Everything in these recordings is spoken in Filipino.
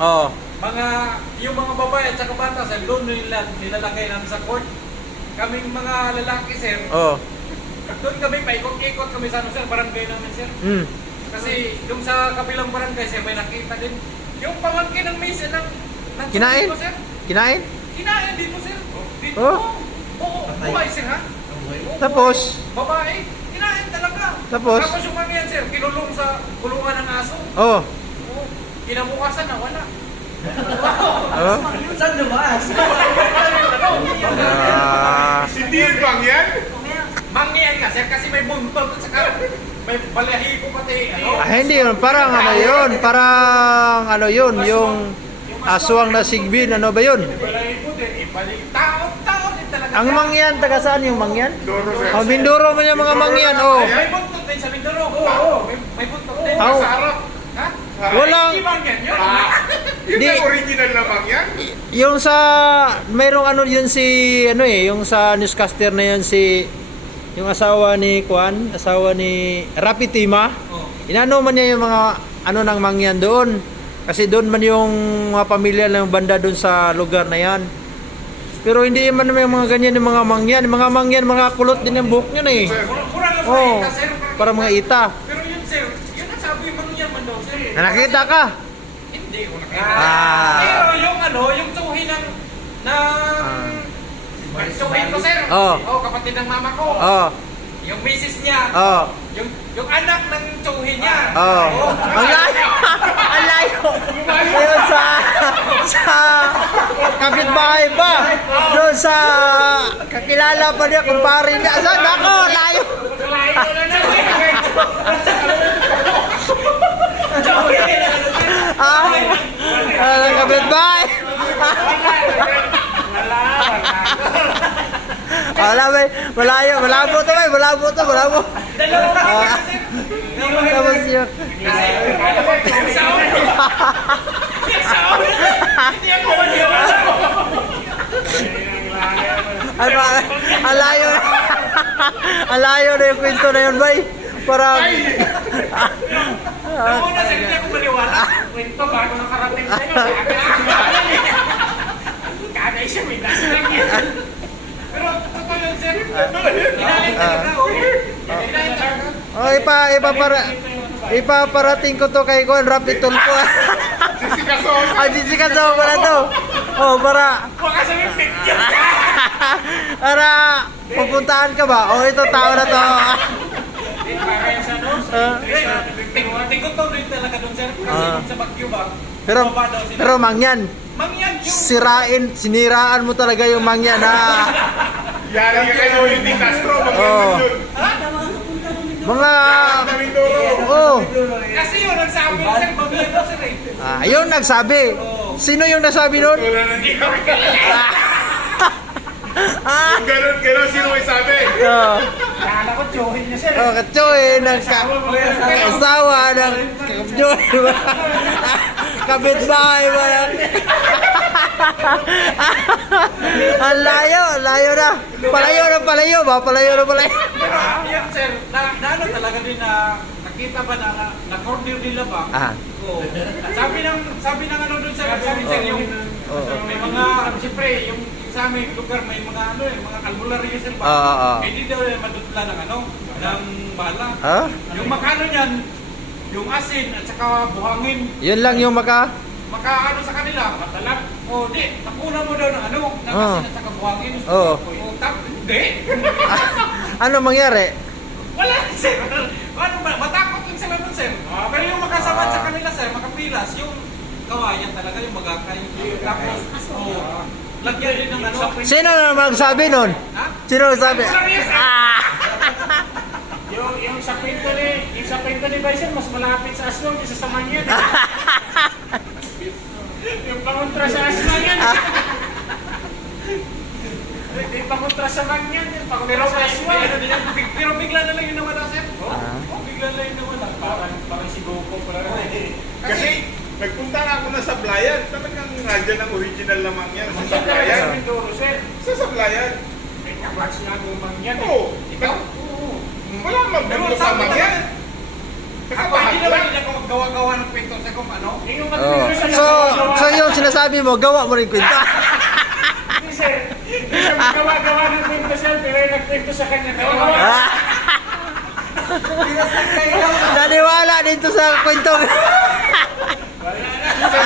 Oo. Yung mga babae at saka bata, sir, doon nilalagay namin sa court. Kaming mga lalaki, sir, Oo. doon kami, paikot-ikot kami sa sir, barangay namin, sir. Mm. Kasi yung sa kabilang barangay, sir, may nakita din. Yung pamangkin ng misa ng Kinain? dito, sir. Kinain? Kinain dito, sir. Dito. Oh. Oo, babae, sir, ha? Oo, Tapos? babae, kinain talaga. Tapos? Tapos yung mga yan, sir, kinulong sa kulungan ng aso. Oo. Oo. Kinabukasan na, wala. Oo. Saan lumaas? Hindi yun bang yan? Mangyan ka, sir, kasi may buntot at saka may balahibo pati. Ano? Hindi yun, parang ano yun, parang ano yun, yung aswang na sigbin, ano ba yun? Balahibo din, tao din talaga. Ang mangyan, taga saan yung mangyan? Doro, sir. Oh, Mindoro man yung mga mangyan, oh. May buntot din sa Mindoro. Oo, may buntot din. Aw. Sa harap. Ha? Walang, Hindi mangyan yun. Yun Di. ang original na bang yan? yung sa, mayroong ano yun si, ano eh, yung sa newscaster na yun si, yung asawa ni Kwan, asawa ni Rapi Tima, Oh. inano man niya yung mga, ano ng mangyan doon. Kasi doon man yung mga pamilya ng banda doon sa lugar na yan. Pero hindi man naman yung mga ganyan yung mga mangyan. Mga mangyan, mga kulot din yung buhok niyan eh. Pura lang Oo, ita, sir. para mga ita. Pero yun, sir, yun ang sabi mangyan man daw, sir. Na nakita ka? Hindi ko nakita. Ah. Pero yung ano, yung tsuhi ng tsuhin ko, sir. Oh. Oh, kapatid ng mama ko. Oo. Yung misis niya. Oo. Yung anak ng tsuhi niya. Oo. Oh. Ang layo! Ang layo! Ayun sa kapitbahay pa. Doon sa kakilala pa niya, kumpare niya. Saan ako? Layo! Layo na naman. Kapitbahay! Wala ba? Malayo, malabo to ba? Malabo to, malabo. Tapos yun. Hindi ako maniwala. Ano, ang layo na. Ang layo na yung kwento na yun, bay. Parang... Nauna, sir, hindi ako maniwala. Kwento bago nakarating sa'yo. Kagay siya, may nasa lang yan. Pero totoo yun, sir. Inalit talaga, oh. Inalit talaga. Oh, ipaparating ko to kay Juan Rapid Tulpo. Jessica Soho. Ah, Jessica Soho pala to. Oh, para... Baka sabihin, picture. Para pupuntahan ka ba? Oh, ito tao na to. Kaya sa ano? Tingkot rin talaga doon, sir. Kasi sa Baguio ba? baba daw sila. Pero mangyan, Mangyan yung... siniraan mo talaga yung mangyan ha. Yari ka kay Nolly Castro. Oo. Mga... Oh. Kasi yun, nagsabi yun, sir. Mangyan daw, sir, eh. Yun nagsabi. Sino yung nagsabi nun? Wala nang di kami kilala. Ganon, sino may sabi? Kala ko, tsuhin niya, sir. Oh, katsoy, asawa ng katsoy. Kapitbahay ba yan? Ang layo na. Palayo ba? Palayo na. Pero yan, sir, na ano talaga din na nakita ba na corner nila ba? Oo. Sabi ng ano doon, sir, sir, yung may mga, siyempre, yung sa aming lugar may mga ano mga albularyo, sir ba? Hindi daw madutla ng ano, ng bala. Yung makano niyan, yung asin at saka buhangin. Yun lang yung Makaano sa kanila, matalab. O di, nakuna mo daw ng ano, ng asin at saka buhangin. Oo. Hindi. Ano mangyari? Wala, sir. Ano ba? Matakot yung sila nun, sir. Pero yung makasabat sa kanila, sir, makapilas, yung kawayan talaga, yung magakay. Tapos, lagyan din ng ano. Sino na magsabi nun? Ha? Sino nagsabi? Yung sa kwento ni Bison, mas malapit sa aswang kaysa sa mangyan. Yung pangontra sa aswang yan. Yung pangontra sa mangyan, yung pangontra sa aswang. Pero bigla na lang yung nawala, sir. Bigla na yung nawala. Parang si Goku. Kasi nagpunta nga ako na sa Sablayan. Talagang radyan ang original naman yan. Sa Sablayan. Sa Sablayan. May kabatch nga ng mangyan. Oo. Ikaw? Wala magbulo sa mangyan. Ako hindi naman din ako gawa-gawa ng kwento sa kung ano. So yung sinasabi mo, gawa mo rin kwento. Sir, hindi siya magawa-gawa ng kwento sir, pero yung nagkwento sa kanya. Naniwala dito sa kwento. Sa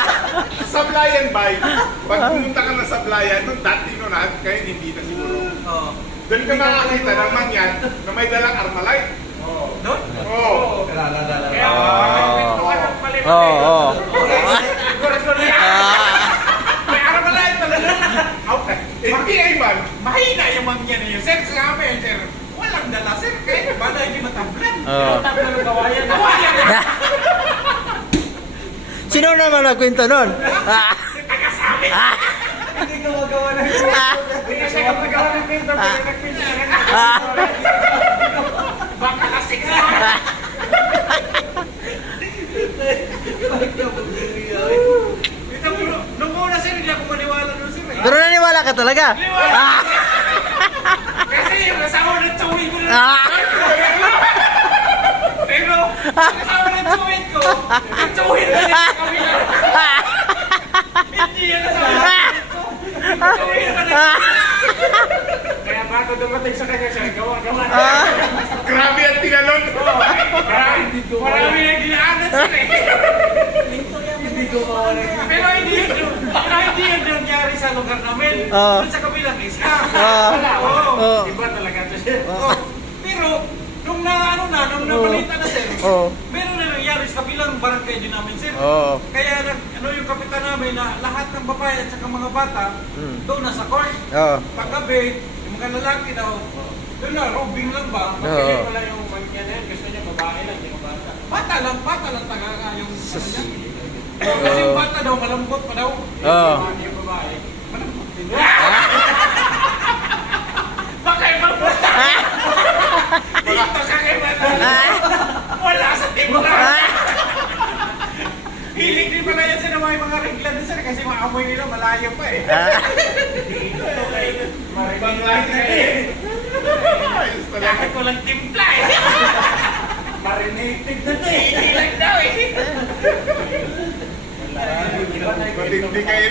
Sablayan bay, pag pumunta ka na sa Sablayan, nung dati no na, kaya hindi na siguro. Doon ka makakita ng mangyan na may dalang Armalite. Doon? Oo. Kaya kwento ka ng mali-mali. Oo. May Armalite talaga. Hindi ay man. Mahina yung mangyan niyo. Sir, sa amin, sir. Walang dala, sir. Kaya bala hindi matablan. Oo. Matablan ng gawayan. Gawayan! Sino naman nagkwento nun? Nagkasabi! Hindi gumagawa ng kwento. Hindi na siya gumagawa ng kwento. Pero nagkwento siya ng baka kasik na. Ito mo, nung una sir, hindi ako maniwala nun sir. Pero naniwala ka talaga? Kasi yung asawa ng tuwid ko na. Ah! Pero, yung asawa ng tuwid ko, yung tuwid na sa kabila. Hindi yan asawa ng tuwid ko. Yung tuwid na kaya bago dumating sa kanya siya, gawa-gawa. Grabe ang tinalon. Marami nang dinaanan sila eh. Pero hindi yun nangyari sa lugar namin. Doon sa kabilang isla. Oo. Iba talaga ito siya. Pero, nung nabalita na sir, meron na nangyari sa kabilang barangay din namin sir. Kaya yung kapitan namin na lahat ng babae at saka mga bata, doon na sa court. Paggabi, yung mga lalaki daw, doon na, robing lang ba? Magkili pala yung mangyan na yun, gusto niya babae lang, hindi ko bata. Bata lang taga yung ano niya. Kasi yung bata daw, malambot pa daw. Yung babae, malambot din. Baka ibang bata! Dito ka kay bata! Wala sa timura! Hilig din pala yan sa mga regla din sir kasi maamoy nila malayo pa eh. Dito kay Bangladesh na eh. Ayos talaga. Kahit walang timpla eh. Marinated na to eh. Hindi lang daw eh. Matindi kayo.